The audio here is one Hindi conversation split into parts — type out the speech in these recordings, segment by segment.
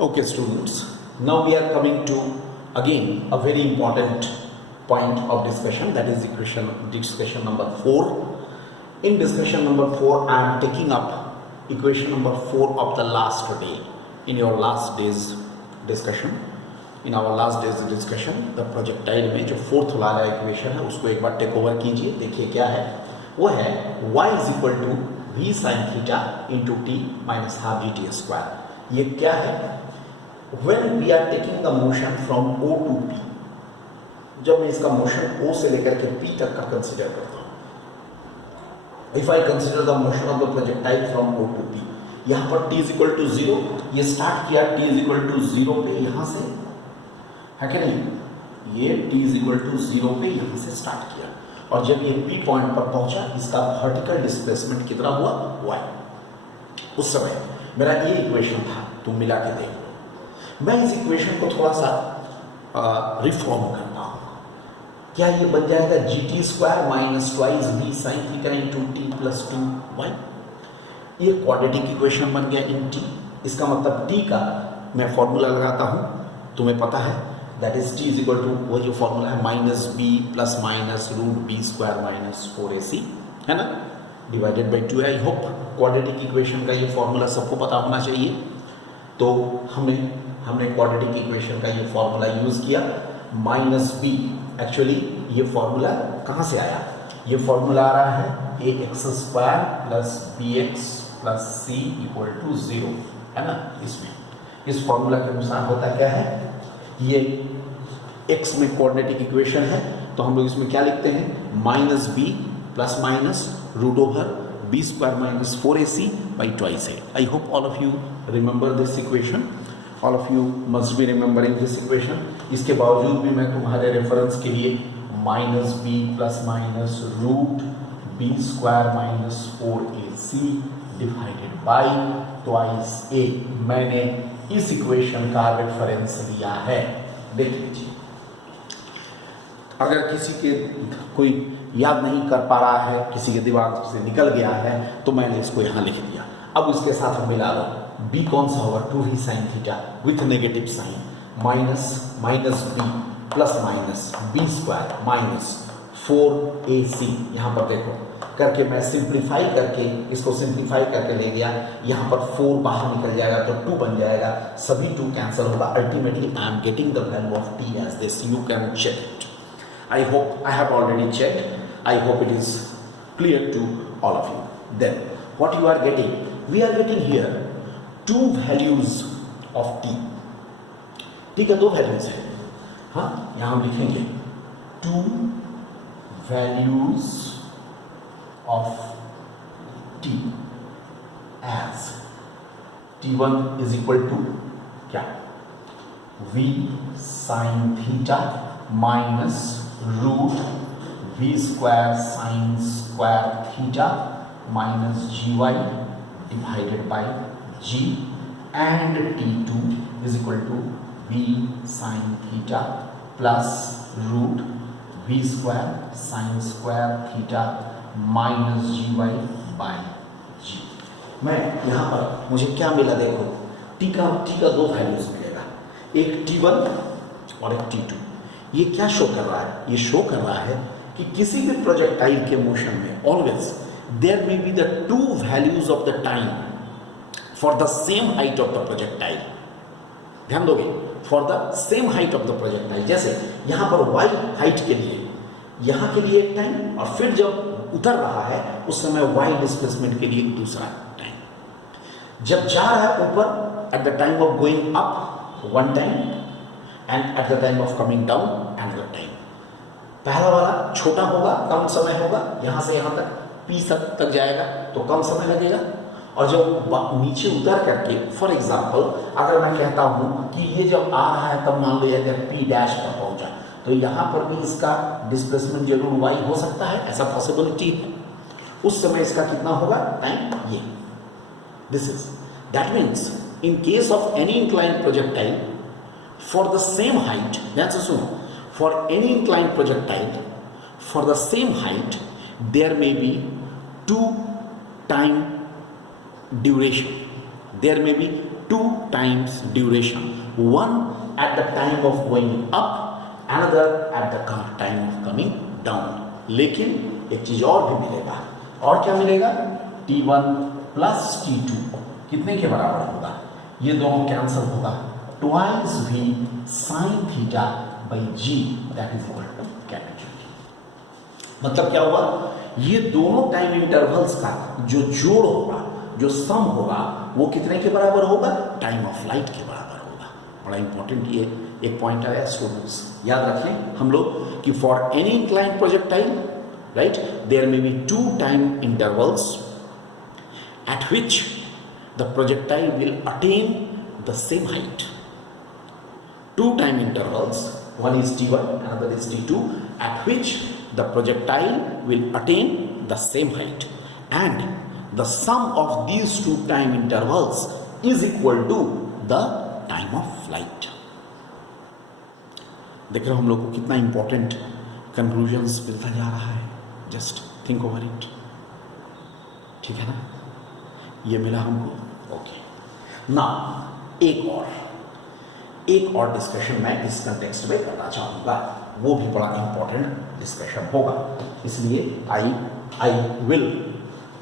Okay, students. Now we are coming to again a very important point of discussion, that is discussion number 4. In discussion number 4, I am taking up equation number 4 of the last day in your last day's discussion. In our last day's discussion, the projectile में जो फोर्थ वाला इक्वेशन है उसको एक बार टेक ओवर कीजिए. देखिए क्या है, वो है y is equal to v sine theta into t minus half g t square. ये क्या है? When we are taking the motion from O to P, जब मैं इसका मोशन O से लेकर के P तक का कंसिडर करता हूँ, if I consider the motion of the projectile from O to P, यहाँ पर T is equal to 0, ये स्टार्ट किया T is equal to 0 पे यहाँ से, है कि नहीं? ये T is equal to 0 पे यहाँ से स्टार्ट किया और जब ये P पॉइंट पर पहुंचा, इसका वर्टिकल डिस्प्लेसमेंट कितना हुआ? y. उस समय मेरा ये इक्वेशन था, तुम मिला के देख लो. मैं इस इक्वेशन को थोड़ा सा रिफॉर्म करता हूँ. क्या ये बन जाएगा g t square minus twice v sine theta into t plus 2y. ये क्वाड्रेटिक इक्वेशन बन गया इन टी. इसका मतलब टी का मैं फॉर्मूला लगाता हूँ, तुम्हें पता है, that is t is equal to वो जो फॉर्मूला है minus b plus minus root b square minus 4ac, है ना, divided by 2. I hope quadratic equation का ये फॉर्मूला सबको पता होना चाहिए. तो हमने क्वाड्रेटिक इक्वेशन का ये फॉर्मूला यूज किया. माइनस बी, एक्चुअली ये फॉर्मूला कहाँ से आया? ये फॉर्मूला आ रहा है a x square plus b x plus c equal to 0, है ना. इसमें इस फॉर्मूला के अनुसार होता क्या है, ये एक्स में कोऑर्डिनेटिक इक्वेशन है तो हम लोग इसमें क्या लिखते हैं? Minus b plus minus root over b square minus 4ac by twice a. I hope all of you remember this equation. All of you must be remembering this equation. इसके बावजूद भी मैं तुम्हारे रेफरेंस के लिए minus b plus minus root b square minus 4ac divided by twice a, मैंने इस इक्वेशन का रेफरेंस लिया है. देख लीजिए, अगर किसी के कोई याद नहीं कर पा रहा है, किसी के दिमाग से निकल गया है, तो मैंने इसको यहाँ लिख दिया. अब उसके साथ हम मिला लो. बी कौन सा होगा? 2v sine theta with negative sign minus minus b plus minus b square minus 4ac. यहाँ पर देखो करके मैं सिंप्लीफाई करके इसको सिंप्लीफाई करके ले गया. यहाँ पर 4 बाहर निकल जाएगा तो 2 बन जाएगा. सभी 2 कैंसिल होगा. Ultimately I am getting the value of t as this. You can check it. I hope I have already checked. I hope it is clear to all of you. Then what you are getting? We are getting here 2 values of t. ठीक है, 2 values है. हाँ, यहाँ हम लिखेंगे 2 values of t as t1 is equal to क्या? v sin theta minus root v square sine square theta minus g y divided by g and t2 is equal to v sine theta plus root v square sine square theta minus g y by g. मैं यहाँ पर मुझे क्या मिला? देखो t का 2 वैल्यूज मिलेगा, एक t1 और एक t2. ये क्या शो कर रहा है? ये शो कर रहा है कि किसी भी प्रोजेक्टाइल के मोशन में always there may be the 2 values of the time for the same height of the projectile. ध्यान दोगे, for the same height of the projectile. जैसे यहां पर y हाइट के लिए यहां के लिए एक टाइम और फिर जब उतर रहा है उस समय y डिस्प्लेसमेंट के लिए दूसरा टाइम. जब जा रहा है ऊपर at the time of going up 1 time and at the time of coming down another time. पहला वाला छोटा होगा, कम समय होगा, यहाँ से यहाँ तक P तक जाएगा तो कम समय लगेगा. और जब नीचे उतर करके, फॉर एग्जाम्पल अगर मैं कहता हूँ कि ये जब आ रहा है तब मान लो अगर P डैश पर पहुंचा तो यहाँ पर भी इसका डिस्प्लेसमेंट जरूर y हो सकता है, ऐसा पॉसिबिलिटी है. उस समय इसका कितना होगा टाइम? ये. This is that means in case of any inclined projectile for the same height, that's assume for any inclined projectile for the same height there may be 2 time duration, there may be two times duration, one at the time of going up, another at the time of coming down. लेकिन एक चीज और भी मिलेगा, और क्या मिलेगा? T1 प्लस T2 कितने के बराबर होगा? ये दोनों कैंसिल होगा, twice V sin theta by G that is equal to capital T। मतलब क्या हुआ? ये दोनों टाइम इंटरवल्स का जो जोड़ होगा, जो सम होगा, वो कितने के बराबर होगा? टाइम ऑफ लाइट के बराबर होगा। बड़ा इंपॉर्टेंट ये एक पॉइंट आया स्टूडेंट्स, याद रखें हम लोग कि for any inclined projectile, right, there may be two time intervals at which the projectile will attain the same height. Two time intervals, one is T1, another is T2, at which the projectile will attain the same height, and the sum of these two time intervals is equal to the time of flight। देख रहे हो हम लोग को कितना इंपॉर्टेंट कंक्लूजन्स मिलता जा रहा है। जस्ट थिंक ओवर इट, ठीक है ना? ये मिला हमको। ओके, ना एक और डिस्कशन मैं इस कंटेक्स्ट में करना चाहूँगा, वो भी बड़ा इंपॉर्टेंट डिस्कशन होगा, इसलिए I will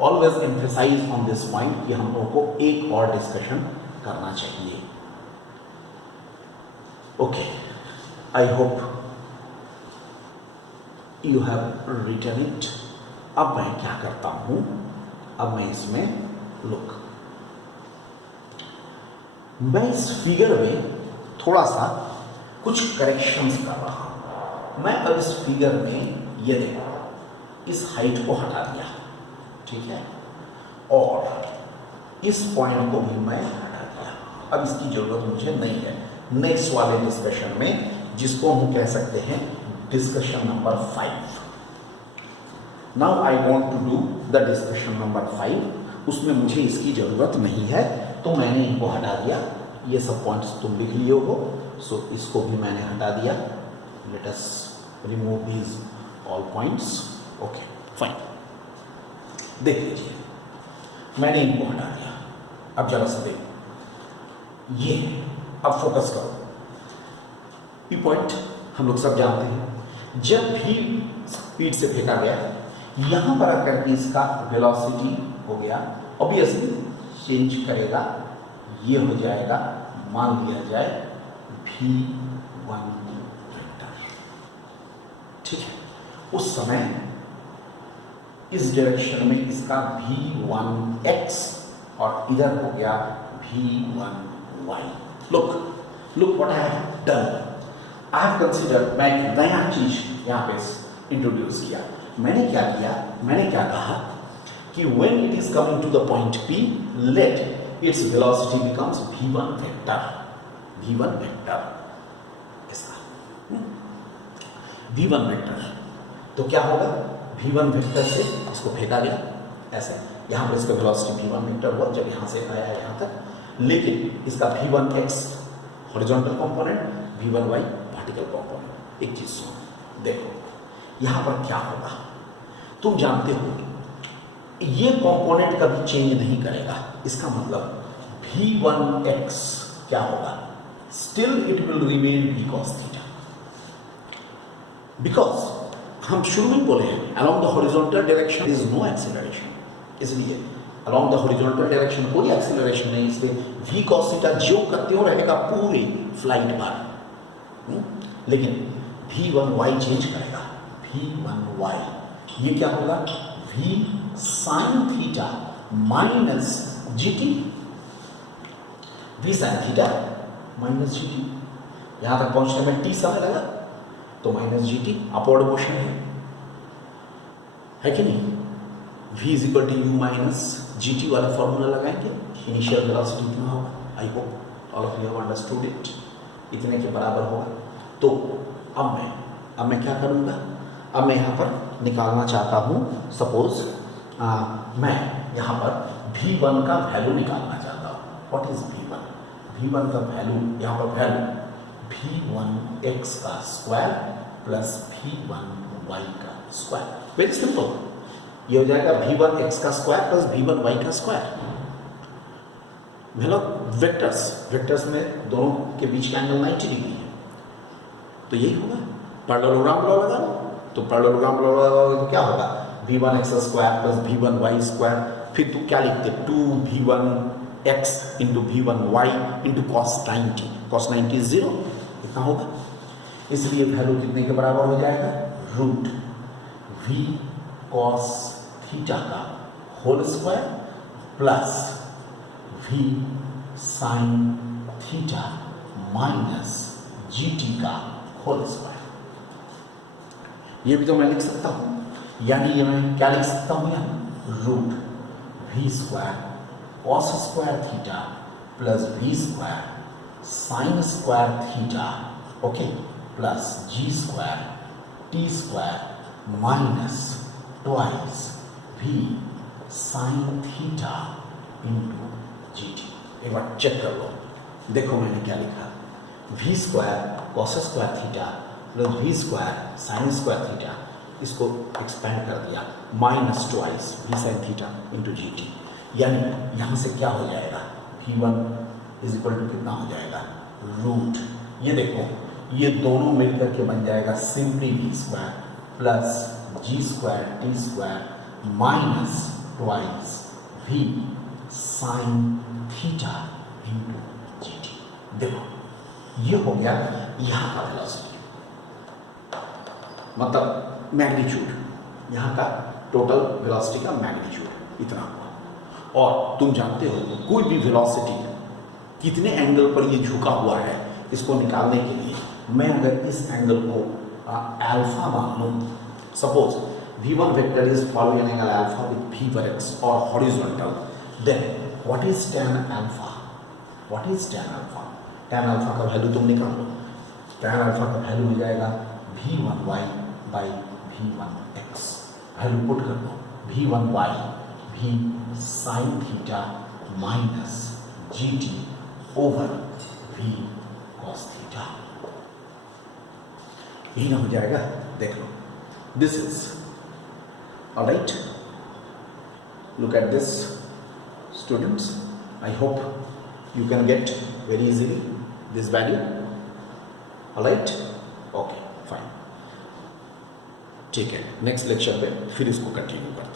always emphasise on this point कि हम लोगों को एक और डिस्कशन करना चाहिए। Okay, I hope you have written it. अब मैं क्या करता हूं, अब मैं इसमें लुक, मैं इस फिगर में थोड़ा सा कुछ करेक्शंस कर रहा हूं। मैं अब इस फिगर में ये देखो, इस हाइट को हटा दिया, ठीक है, और इस पॉइंट को भी मैं हटा दिया। अब इसकी जरूरत मुझे नहीं है। नेक्स्ट वाले डिस्कशन में, जिसको हम कह सकते हैं discussion number 5, now I want to do the discussion number 5, उसमें मुझे इसकी जरूरत नहीं है, तो मैंने इनको हटा दिया। ये सब पॉइंट्स तुम लिख लिए हो, सो इसको भी मैंने हटा दिया। Let us remove these all points. Okay fine, देख लीजिए मैंने इनको हटा दिया। अब जरा सा देखो, ये अब फोकस करो। ये पॉइंट हम लोग सब जानते हैं, जब भी स्पीड से फेंका गया, यहां पर आकर के इसका वेलोसिटी हो गया, ऑब्वियसली चेंज करेगा, ये हो जाएगा, मान लिया जाए v1 वेक्टर, ठीक है। उस समय इस डायरेक्शन में इसका v1x और इधर हो गया v1y। Look what I have done, I have consider, मैं एक नया चीज यहां पे इंट्रोड्यूस किया। मैंने क्या किया, मैंने क्या कहा कि when it is coming to the point P, let its velocity becomes v1 vector, v1 vector ऐसा v1 वेक्टर। तो क्या होगा, v1 वेक्टर से इसको फेंका गया ऐसे, यहां पर इसका वेलोसिटी v1 वेक्टर हुआ जब यहां से आया यहां तक, लेकिन इसका v1x horizontal component, v1y vertical component. एक चीज सुनो, देखो यहां पर क्या होगा, तुम जानते हो ये कंपोनेंट कभी चेंज नहीं करेगा। इसका मतलब v1x क्या होगा, still it will remain v cos theta, because हम शुरू में बोले हैं along the horizontal direction is no acceleration, इसलिए अलोंग द हॉरिजॉन्टल डायरेक्शन कोई एक्सीलरेशन नहीं, इसलिए v cos थीटा जो का त्यों रहेगा पूरी फ्लाइट पर। लेकिन v1y चेंज करेगा, v1y ये क्या होगा, v sin theta minus gt, v sin theta minus gt। यहां तक पहुंचने में t समय लगा, तो माइनस gt अपवर्ड मोशन है कि नहीं। v is equal to u minus gt वाला फॉर्मूला लगाएंगे, इनिशियल वेलोसिटी इतना होगा। I hope all of you have understood it, इतने के बराबर होगा। तो अब मैं क्या करूंगा, अब मैं यहां पर निकालना चाहता हूं, सपोज मैं यहां पर v1 का वैल्यू निकालना चाहता हूं। What is v1? v1 का वैल्यू, यहां पर वैल्यू v1x का स्क्वायर प्लस v1y का स्क्वायर, वेरी सिंपल। ये हो जाएगा v1x का स्क्वायर प्लस v1y का स्क्वायर। वेक्टर्स में दोनों के बीच का एंगल 90 डिग्री है, तो यही होगा। पैरेललोग्राम लॉ लगा लो, तो पैरेललोग्राम लॉ लगाओगे तो क्या होगा, v1x square plus v1y square, फिर तू क्या लिखते 2v1x into v1y into cos 90, cos 90 0, कितना होगा, इसलिए वैल्यू कितने के बराबर हो जाएगा, रूट v cos थीटा का whole square plus v sin theta minus gt का होल स्क्वायर। ये भी तो मैं लिख सकता हूं, यानी ये मैं क्या लिख सकता हूं, यहाँ root v square cos square theta plus v square sine square theta, okay, plus g square t square minus twice v sine theta into gt। एक बार चेक कर लो, देखो मैंने क्या लिखा, v square cos square theta plus v square sine square theta, इसको एक्सपेंड कर दिया minus twice v sine theta into g T, यानी यहाँ से क्या हो जाएगा, v1 इज इक्वल टू कितना हो जाएगा, रूट, ये देखो ये दोनों मिलकर के बन जाएगा simply v square plus g square t square minus twice v sine theta into g t. देखो ये हो गया यहाँ का वेलोसिटी, मतलब मैग्नीट्यूड, यहाँ का टोटल वेलोसिटी का मैग्नीट्यूड इतना हुआ। और तुम जानते हो कोई भी वेलोसिटी कितने एंगल पर ये झुका हुआ है, इसको निकालने के लिए मैं अगर इस एंगल को अल्फा मान लूँ, suppose v1 vector is following an angle alpha with v for x और horizontal, then what is tan alpha, what is tan alpha, tan alpha का वैल्यू तुम निकाल लो, tan अल्फा का वैल्यू हो जाएगा v1y by v1x, value put कर दो, v1y v sine theta minus gt over v cos theta, यही ना हो जाएगा, देख लो, this is alright, look at this students, I hope you can get very easily this value, alright, okay fine, ठीक है, नेक्स्ट लेक्चर पे फिर इसको कंटिन्यू करते हैं।